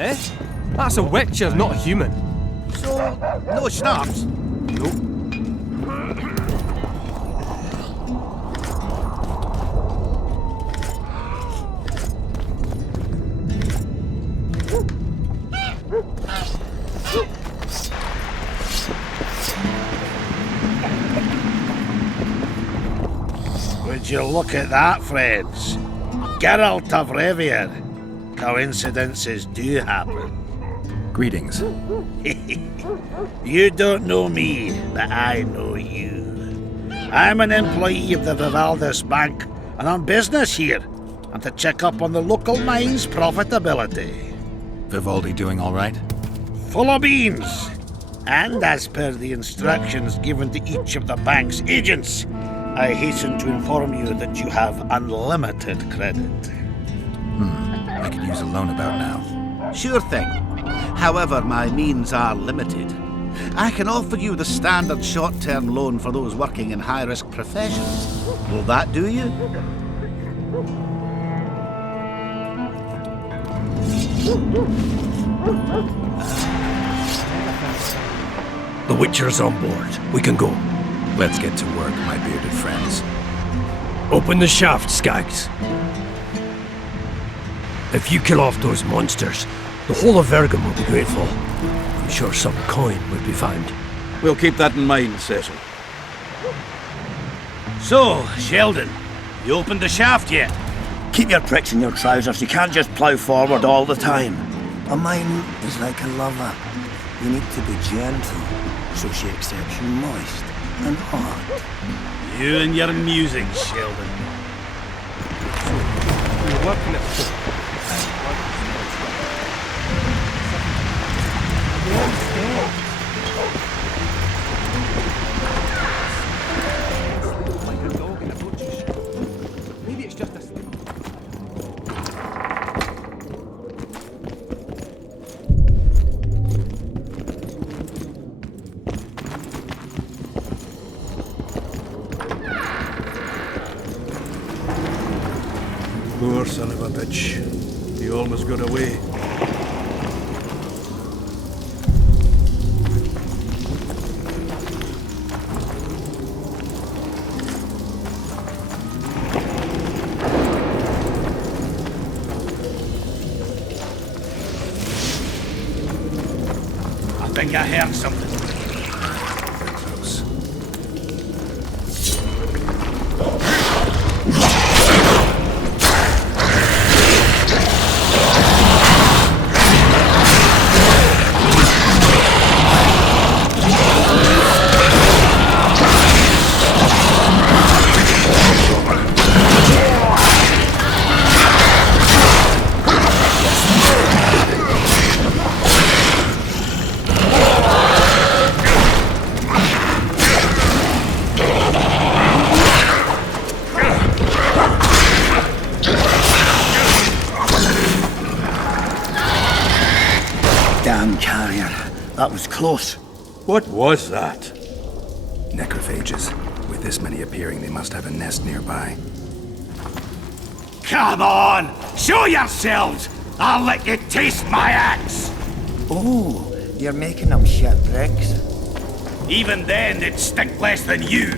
Eh? That's a witcher, not a human. So, no schnapps? Nope. Would you look at that, friends? Geralt of Rivia. Coincidences do happen. Greetings. You don't know me, but I know you. I'm an employee of the Vivaldis Bank, and on business here, and to check up on the local mine's profitability. Vivaldi doing all right? Full of beans. And as per the instructions given to each of the bank's agents, I hasten to inform you that you have unlimited credit. I could use a loan about now. Sure thing. However, my means are limited. I can offer you the standard short-term loan for those working in high-risk professions. Will that do you? The Witcher's on board. We can go. Let's get to work, my bearded friends. Open the shaft, Skags. If you kill off those monsters, the whole of Vergum will be grateful. I'm sure some coin will be found. We'll keep that in mind, Cecil. So, Sheldon, you opened the shaft yet? Keep your pricks in your trousers. You can't just plough forward all the time. A mine is like a lover. You need to be gentle, so she accepts you moist and hard. You and your music, Sheldon. We're working at the... Like a dog in a butcher's shop. Maybe it's just a... Poor son of a bitch. He almost got away. I think I heard something. Close. Damn carrier. That was close. What was that? Necrophages. With this many appearing, they must have a nest nearby. Come on! Show yourselves! I'll let you taste my axe! Oh, you're making them shit bricks. Even then, they'd stick less than you.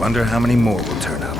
Wonder how many more will turn up.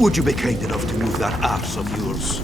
Would you be kind enough to move that arse of yours?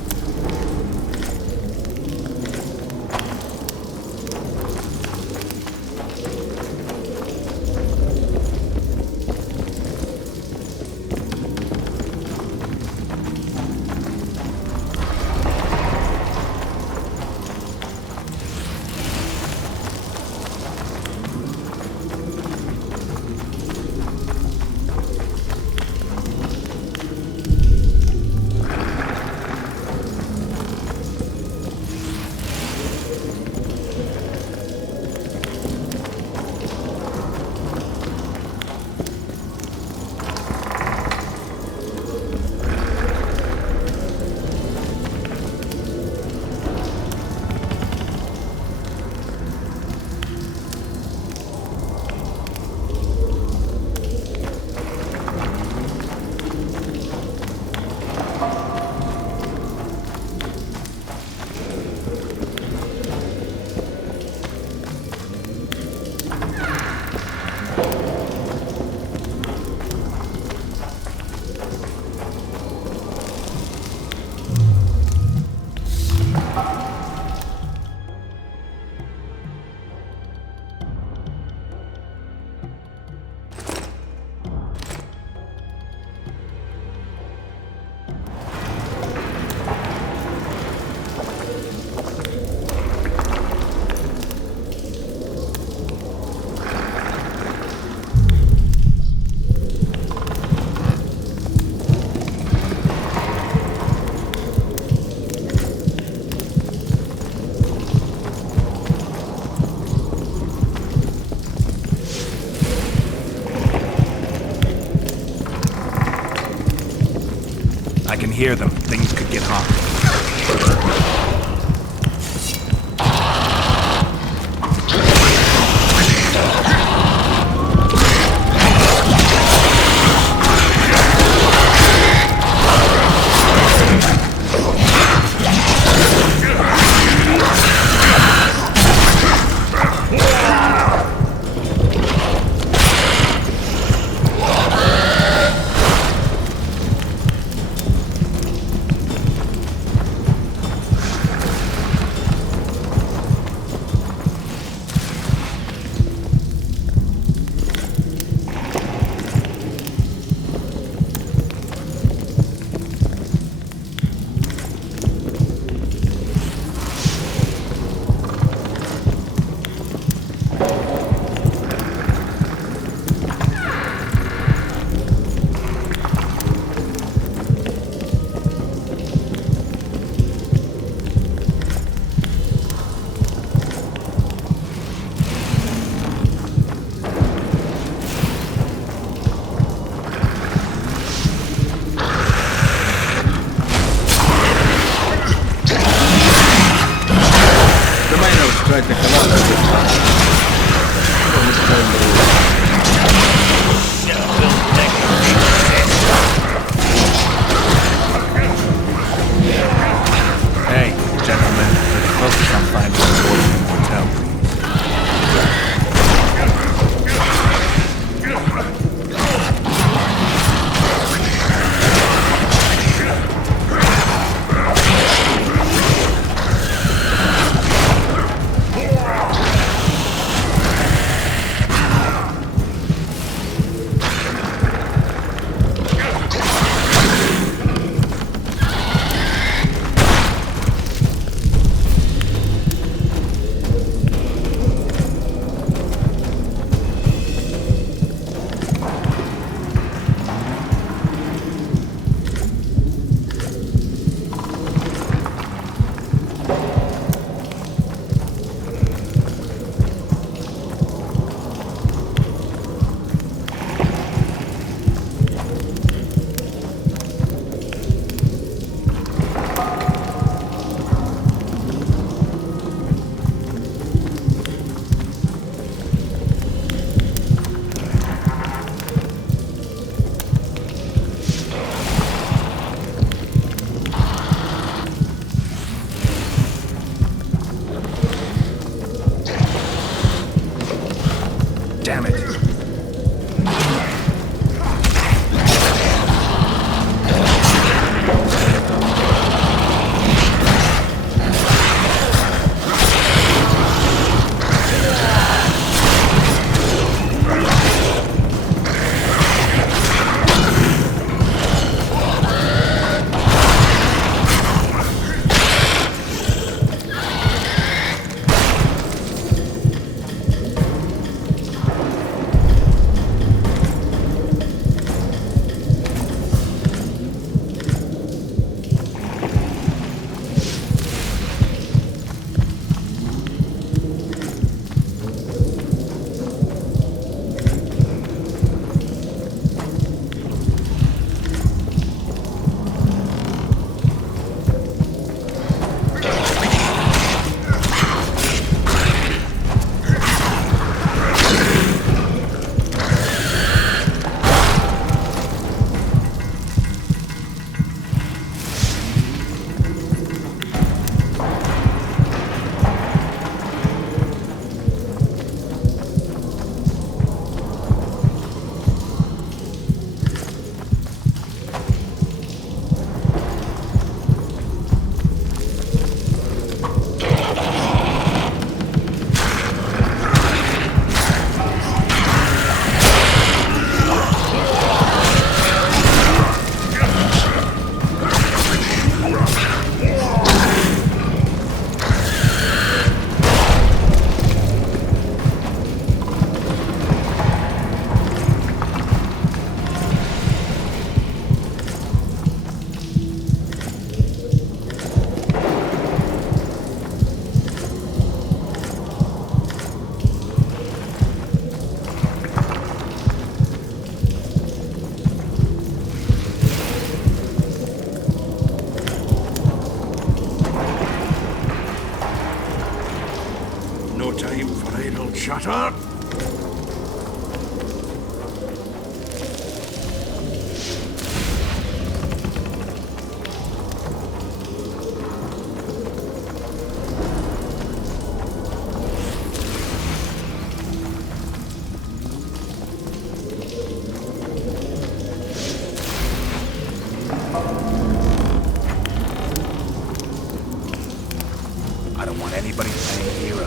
I can hear them. Things could get hot. sweetheart. I don't want anybody playing hero.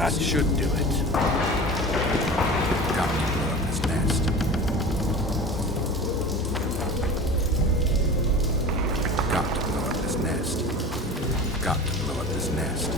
That should do it. Got to blow up this nest. Got to blow up this nest. Got to blow up this nest.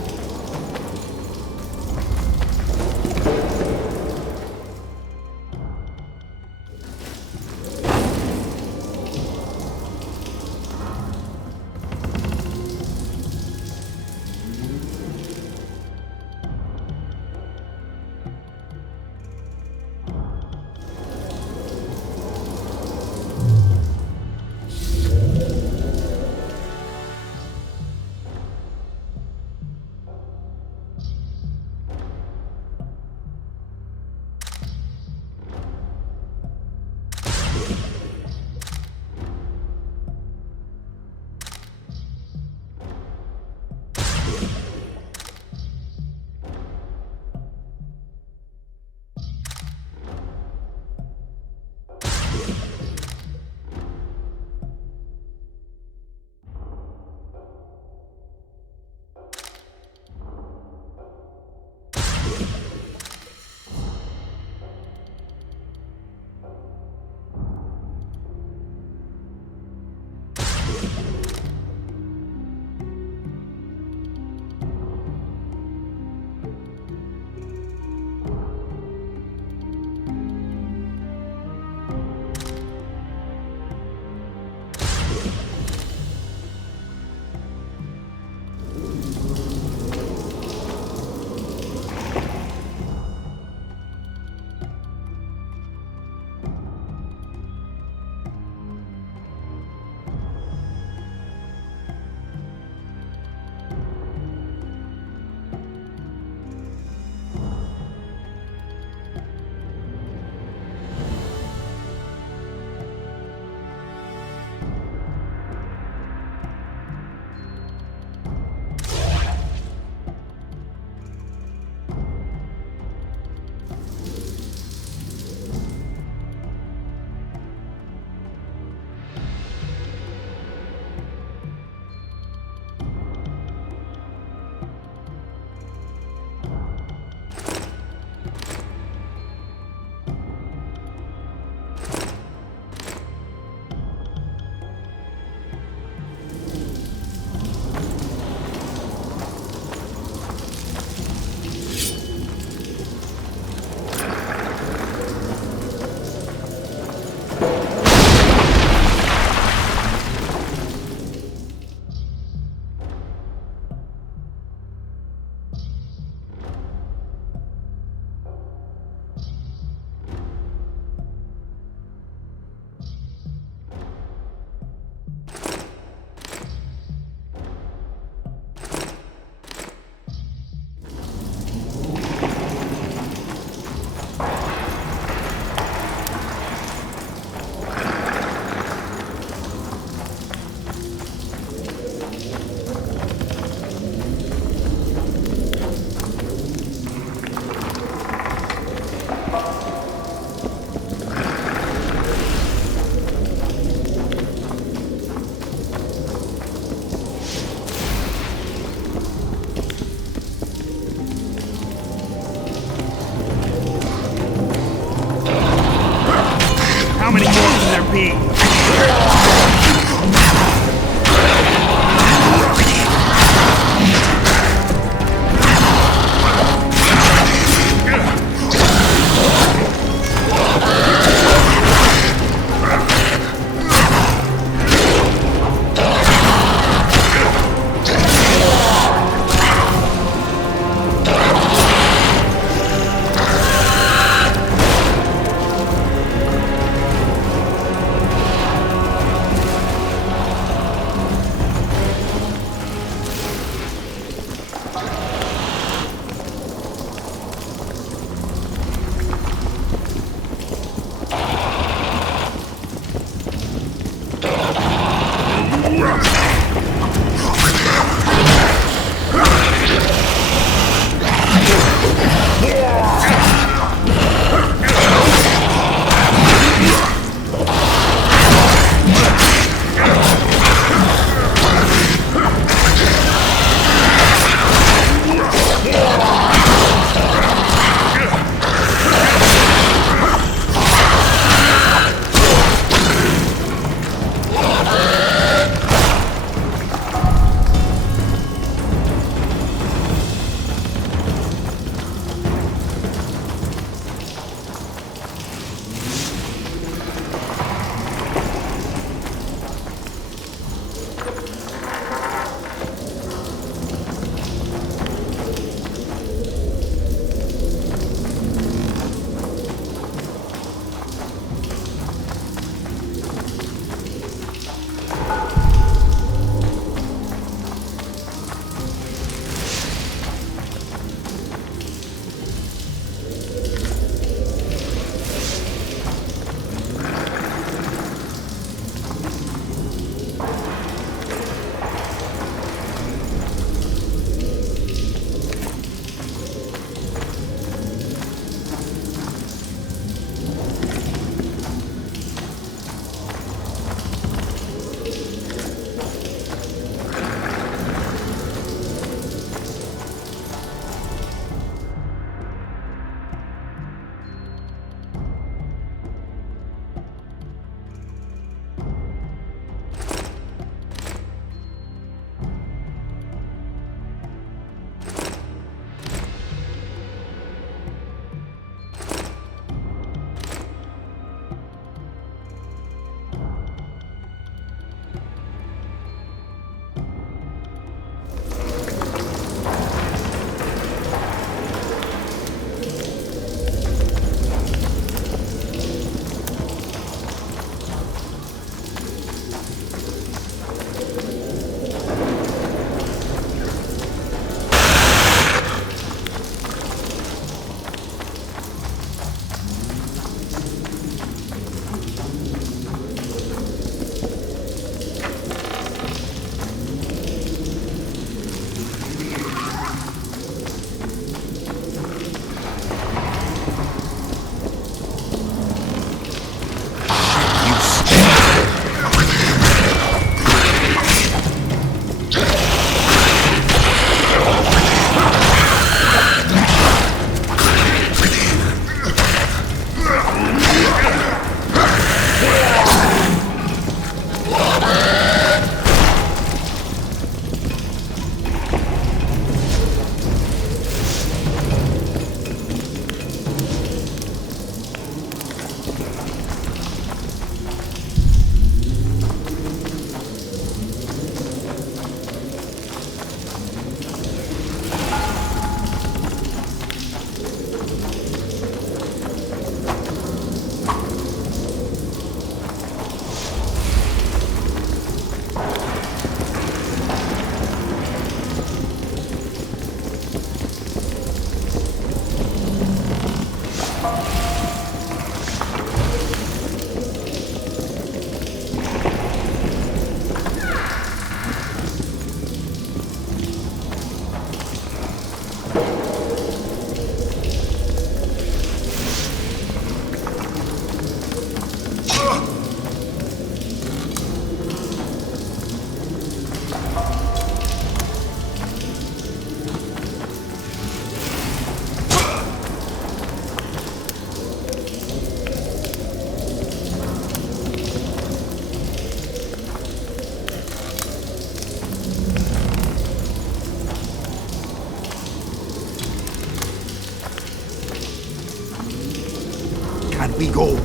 Can we go?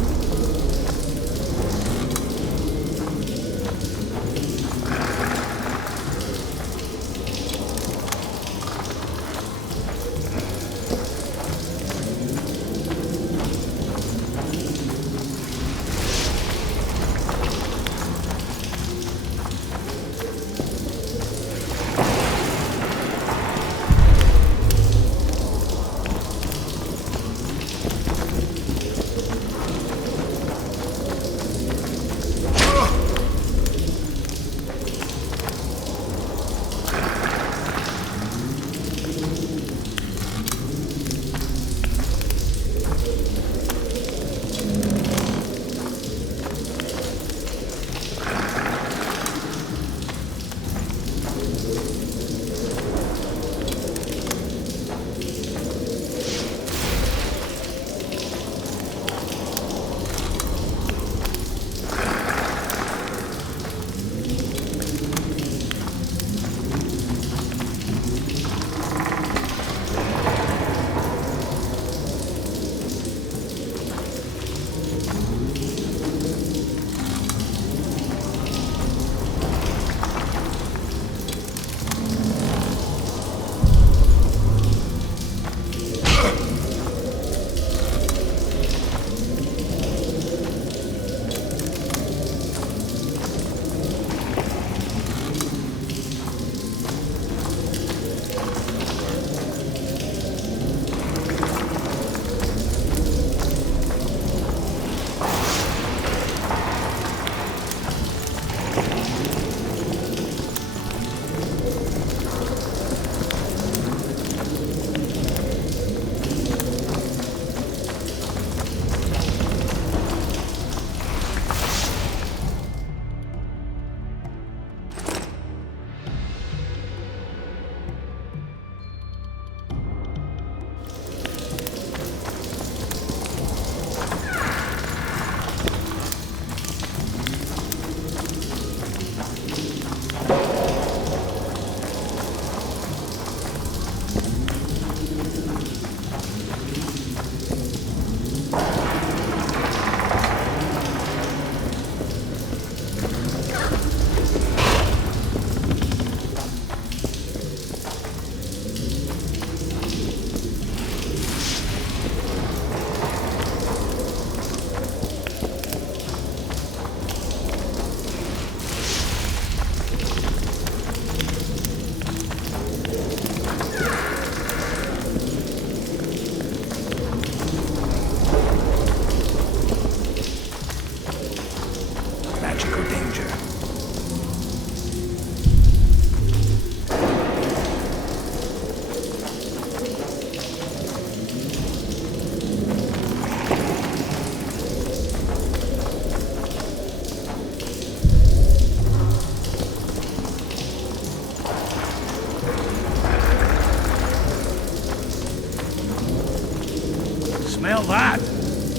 Smell that?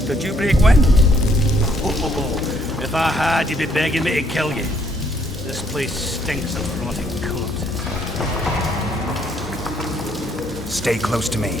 Did you break wind? Oh, if I had, you'd be begging me to kill you. This place stinks of rotting corpses. Stay close to me.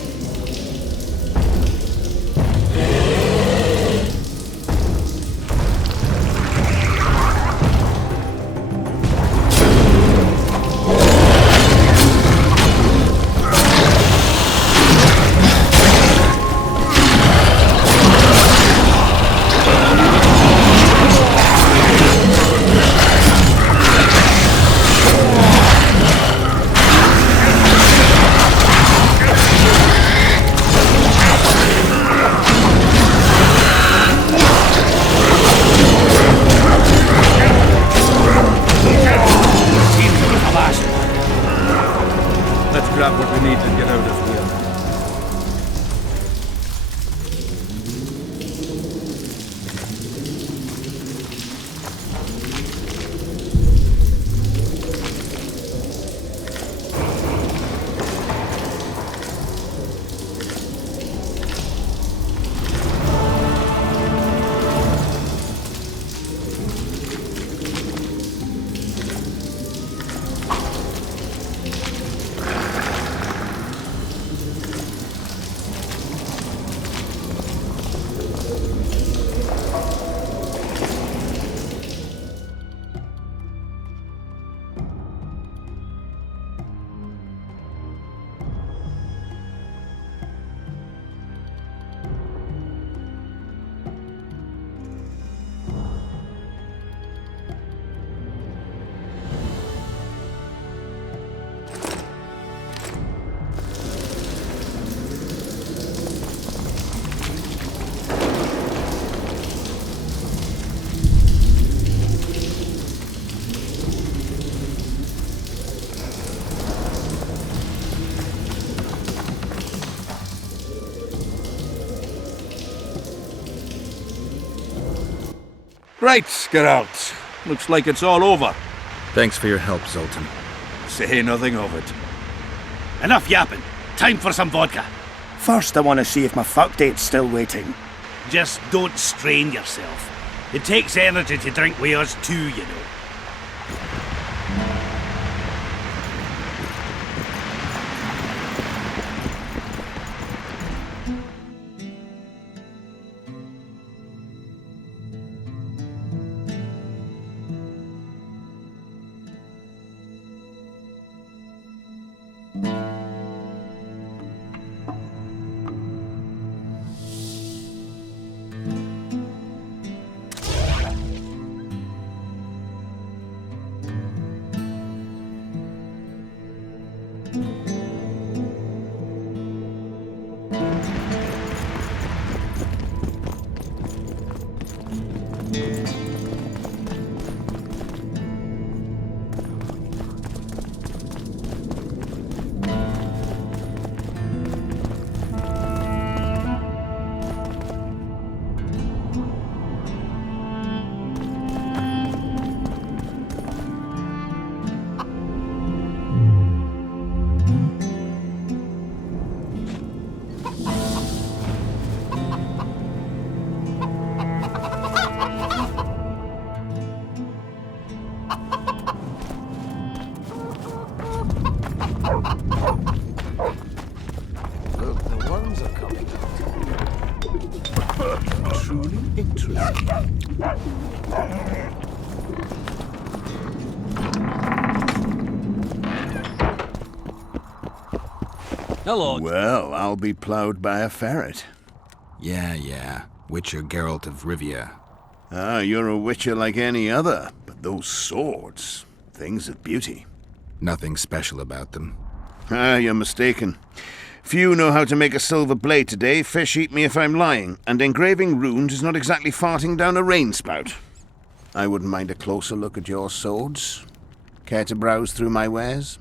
Right, Geralt. Looks like it's all over. Thanks for your help, Zoltan. Say nothing of it. Enough yapping. Time for some vodka. First, I want to see if my fuck date's still waiting. Just don't strain yourself. It takes energy to drink with us too, you know. Look, the worms are coming out. Truly interesting. Hello. Well, I'll be plowed by a ferret. Yeah. Witcher Geralt of Rivia. Ah, you're a witcher like any other, but those swords, things of beauty. Nothing special about them. Ah, you're mistaken. Few know how to make a silver blade today, fish eat me if I'm lying, and engraving runes is not exactly farting down a rain spout. I wouldn't mind a closer look at your swords. Care to browse through my wares?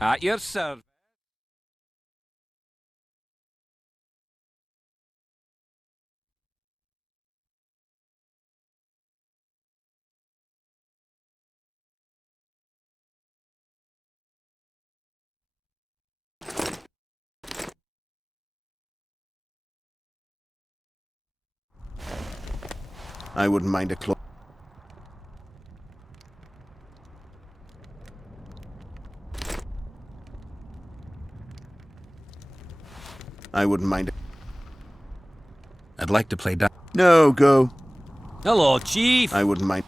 At your service. I wouldn't mind a close. I wouldn't mind. I'd like to play No, go. Hello, Chief. I wouldn't mind.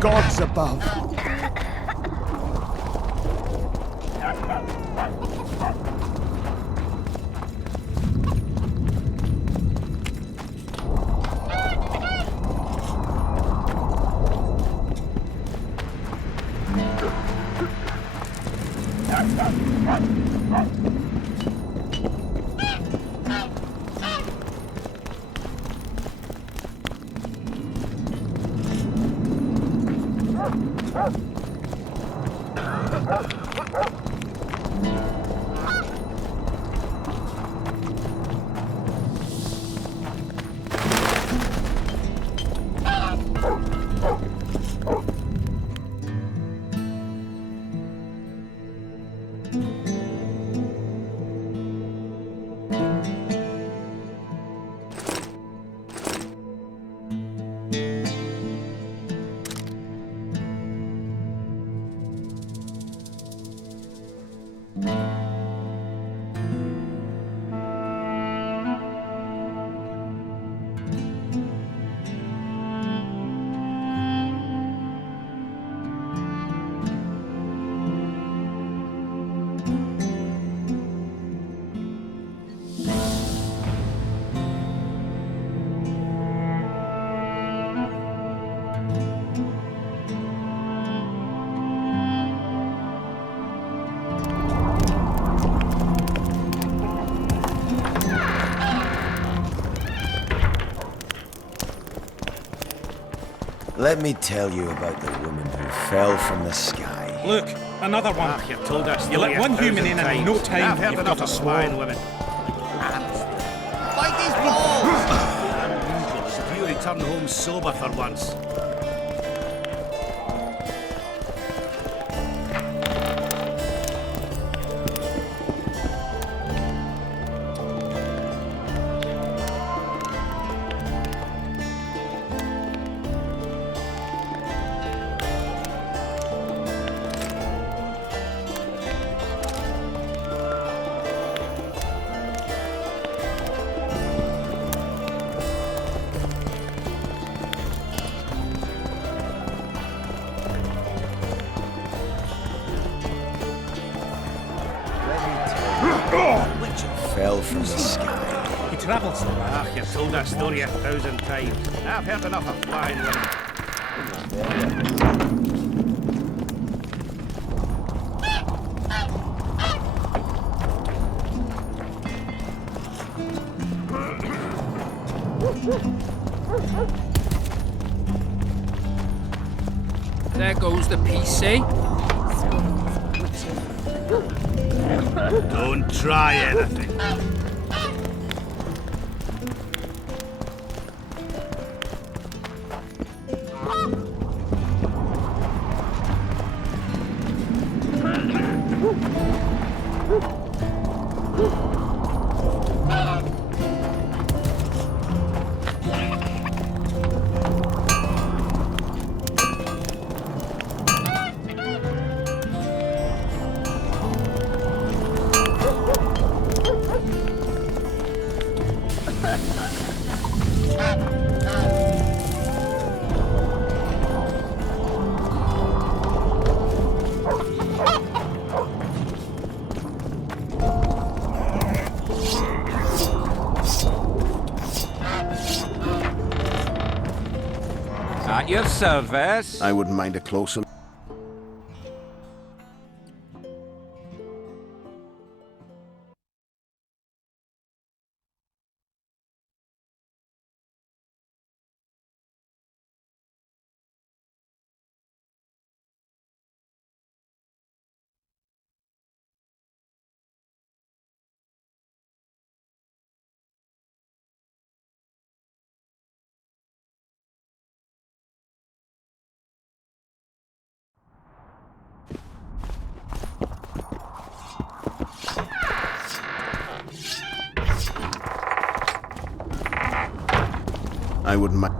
Gods above. Let me tell you about the woman who fell from the sky. Look, another one. Ah, you've told us. You let one human in and in no time I've heard you've enough got a of flying swarm. women. Fight these balls! Should you return home sober for once? Fell from the sky. He travels the land. Ah, you've told that story 1,000 times. I've heard enough of flying women. There goes the PC. Don't try anything. At your service. I wouldn't mind a closer I wouldn't mind.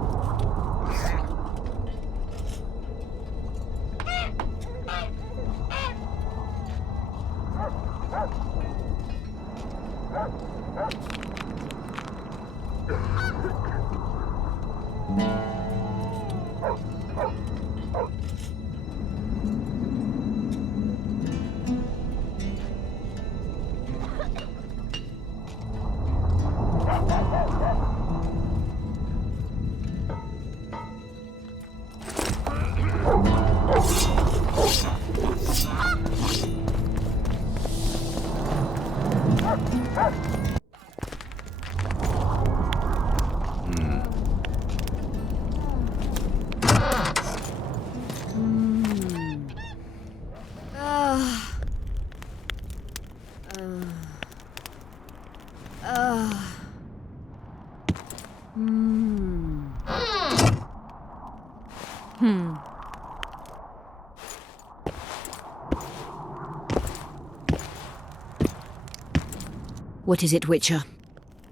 What is it, Witcher?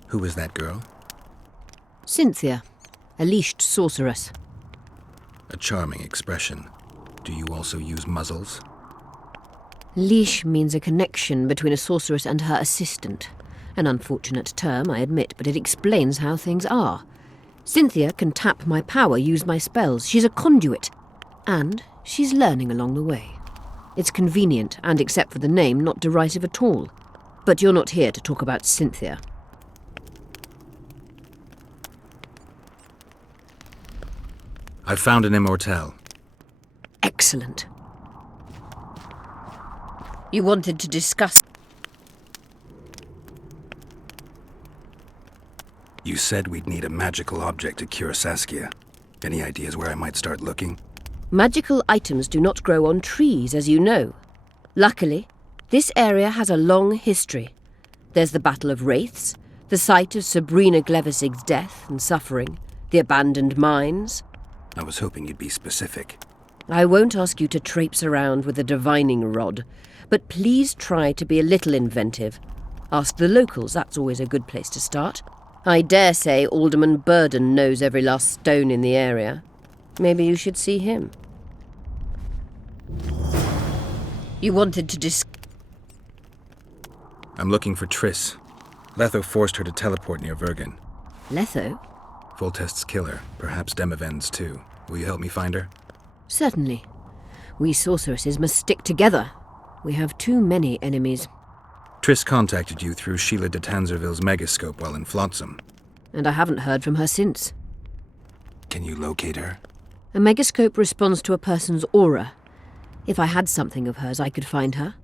Who is that girl? Cynthia, a leashed sorceress. A charming expression. Do you also use muzzles? Leash means a connection between a sorceress and her assistant. An unfortunate term, I admit, but it explains how things are. Cynthia can tap my power, use my spells. She's a conduit. And she's learning along the way. It's convenient, and except for the name, not derisive at all. But you're not here to talk about Cynthia. I found an immortelle. Excellent. You wanted to discuss... You said we'd need a magical object to cure Saskia. Any ideas where I might start looking? Magical items do not grow on trees, as you know. Luckily, this area has a long history. There's the Battle of Wraiths, the site of Sabrina Glevisig's death and suffering, the abandoned mines. I was hoping you'd be specific. I won't ask you to traipse around with a divining rod, but please try to be a little inventive. Ask the locals, that's always a good place to start. I dare say Alderman Burden knows every last stone in the area. Maybe you should see him. You wanted to I'm looking for Triss. Letho forced her to teleport near Vergen. Letho? Foltest's killer, perhaps Demavend's too. Will you help me find her? Certainly. We sorceresses must stick together. We have too many enemies. Triss contacted you through Sheila de Tanzerville's megascope while in Flotsam. And I haven't heard from her since. Can you locate her? A megascope responds to a person's aura. If I had something of hers, I could find her.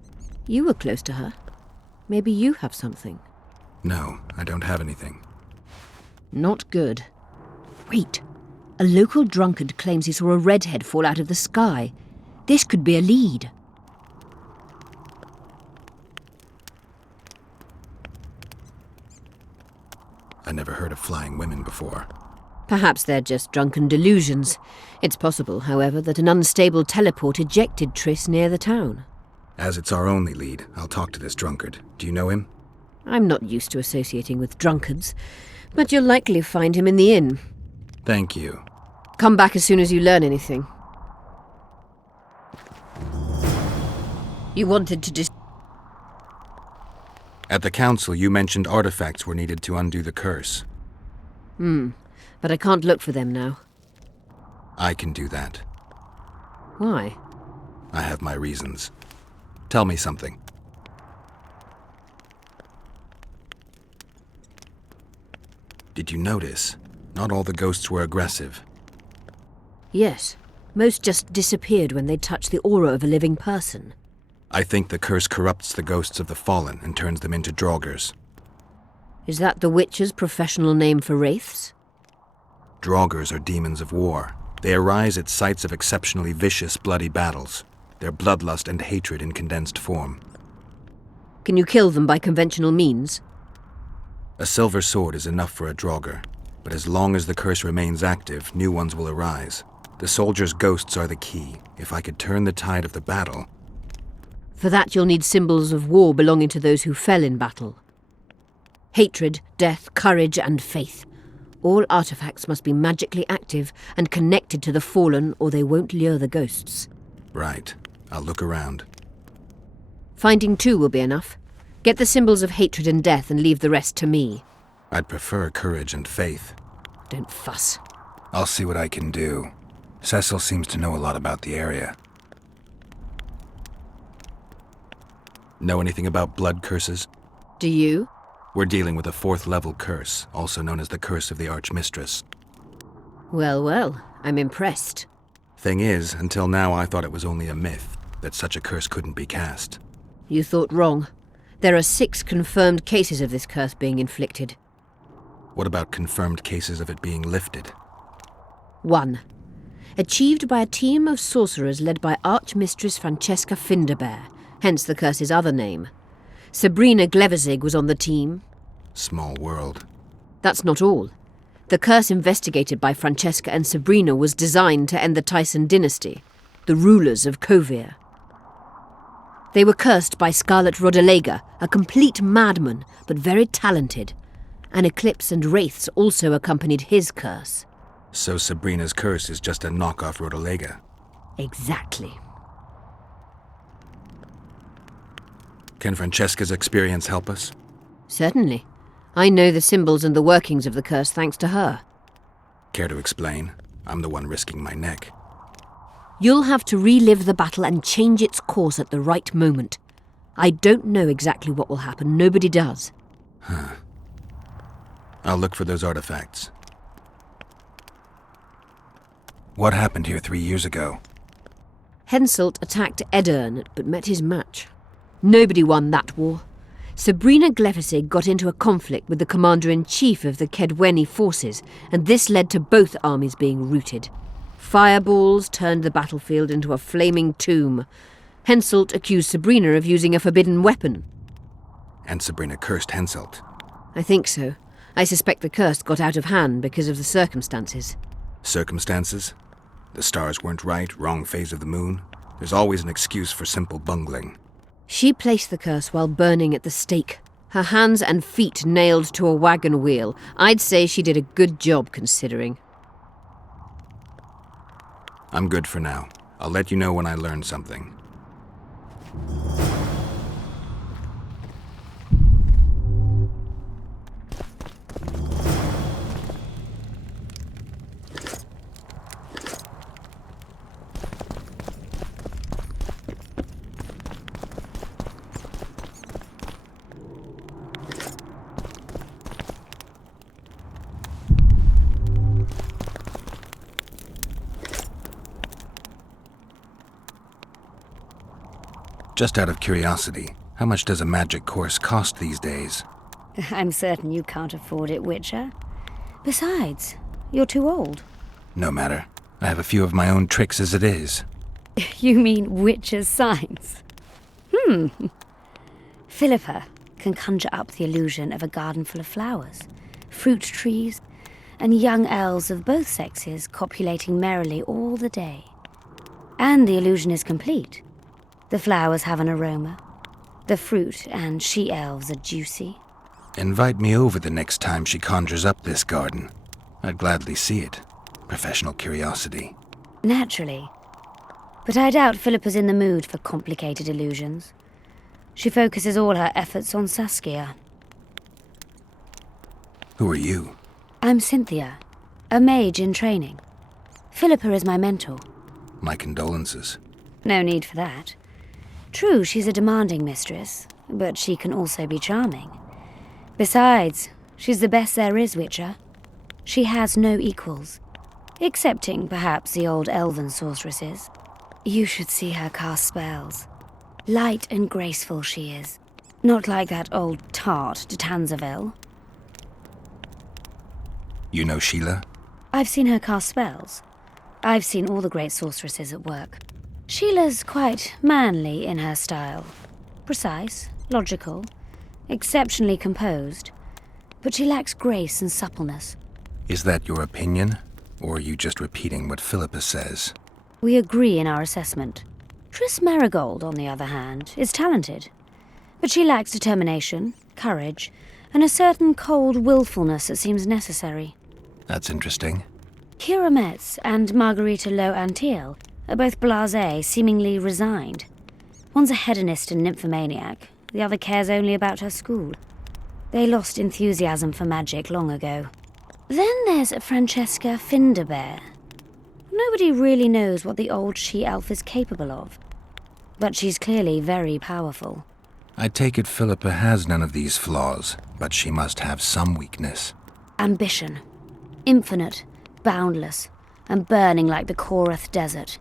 You were close to her. Maybe you have something. No, I don't have anything. Not good. Wait. A local drunkard claims he saw a redhead fall out of the sky. This could be a lead. I never heard of flying women before. Perhaps they're just drunken delusions. It's possible, however, that an unstable teleport ejected Triss near the town. As it's our only lead, I'll talk to this drunkard. Do you know him? I'm not used to associating with drunkards, but you'll likely find him in the inn. Thank you. Come back as soon as you learn anything. You wanted to At the council, you mentioned artifacts were needed to undo the curse. But I can't look for them now. I can do that. Why? I have my reasons. Tell me something. Did you notice? Not all the ghosts were aggressive. Yes. Most just disappeared when they touched the aura of a living person. I think the curse corrupts the ghosts of the fallen and turns them into draugrs. Is that the Witcher's professional name for wraiths? Draugrs are demons of war. They arise at sites of exceptionally vicious, bloody battles. Their bloodlust and hatred in condensed form. Can you kill them by conventional means? A silver sword is enough for a draugr, but as long as the curse remains active, new ones will arise. The soldiers' ghosts are the key. If I could turn the tide of the battle... For that you'll need symbols of war belonging to those who fell in battle. Hatred, death, courage, and faith. All artifacts must be magically active and connected to the fallen, or they won't lure the ghosts. Right. I'll look around. Finding 2 will be enough. Get the symbols of hatred and death and leave the rest to me. I'd prefer courage and faith. Don't fuss. I'll see what I can do. Cecil seems to know a lot about the area. Know anything about blood curses? Do you? We're dealing with a 4th-level curse, also known as the Curse of the Archmistress. Well, well, I'm impressed. Thing is, until now I thought it was only a myth, that such a curse couldn't be cast. You thought wrong. There are 6 confirmed cases of this curse being inflicted. What about confirmed cases of it being lifted? 1. Achieved by a team of sorcerers led by Archmistress Francesca Finderbear, hence the curse's other name. Sabrina Glevezig was on the team. Small world. That's not all. The curse investigated by Francesca and Sabrina was designed to end the Tyson dynasty, the rulers of Kovir. They were cursed by Scarlet Rodalega, a complete madman, but very talented. An eclipse and wraiths also accompanied his curse. So Sabrina's curse is just a knockoff Rodalega. Exactly. Can Francesca's experience help us? Certainly. I know the symbols and the workings of the curse thanks to her. Care to explain? I'm the one risking my neck. You'll have to relive the battle and change its course at the right moment. I don't know exactly what will happen. Nobody does. Huh. I'll look for those artifacts. What happened here 3 years ago? Henselt attacked Edern, but met his match. Nobody won that war. Sabrina Glevezig got into a conflict with the commander-in-chief of the Kedweni forces, and this led to both armies being routed. Fireballs turned the battlefield into a flaming tomb. Henselt accused Sabrina of using a forbidden weapon. And Sabrina cursed Henselt. I think so. I suspect the curse got out of hand because of the circumstances. Circumstances? The stars weren't right, wrong phase of the moon. There's always an excuse for simple bungling. She placed the curse while burning at the stake. Her hands and feet nailed to a wagon wheel. I'd say she did a good job, considering. I'm good for now. I'll let you know when I learn something. Just out of curiosity, how much does a magic course cost these days? I'm certain you can't afford it, Witcher. Besides, you're too old. No matter. I have a few of my own tricks as it is. You mean Witcher's signs? Philippa can conjure up the illusion of a garden full of flowers, fruit trees, and young elves of both sexes copulating merrily all the day. And the illusion is complete. The flowers have an aroma. The fruit and she-elves are juicy. Invite me over the next time she conjures up this garden. I'd gladly see it. Professional curiosity. Naturally. But I doubt Philippa's in the mood for complicated illusions. She focuses all her efforts on Saskia. Who are you? I'm Cynthia, a mage in training. Philippa is my mentor. My condolences. No need for that. True, she's a demanding mistress, but she can also be charming. Besides, she's the best there is, Witcher. She has no equals, excepting perhaps the old elven sorceresses. You should see her cast spells. Light and graceful she is, not like that old tart de Tanzaville. You know Sheila? I've seen her cast spells. I've seen all the great sorceresses at work. Sheila's quite manly in her style. Precise, logical, exceptionally composed. But she lacks grace and suppleness. Is that your opinion? Or are you just repeating what Philippa says? We agree in our assessment. Triss Marigold, on the other hand, is talented. But she lacks determination, courage, and a certain cold willfulness that seems necessary. That's interesting. Kira Metz and Margarita Low-Antiel are both blasé, seemingly resigned. One's a hedonist and nymphomaniac, the other cares only about her school. They lost enthusiasm for magic long ago. Then there's Francesca Finderbear. Nobody really knows what the old she-elf is capable of, but she's clearly very powerful. I take it Philippa has none of these flaws, but she must have some weakness. Ambition. Infinite, boundless, and burning like the Korath Desert.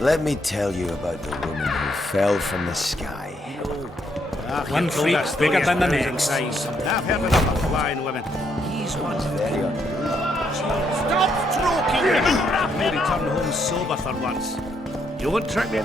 Let me tell you about the woman who fell from the sky. One freak's bigger than the next. I've heard enough of flying women. He's one Very Stop stroking him! Maybe turn home sober for once. You won't trick me.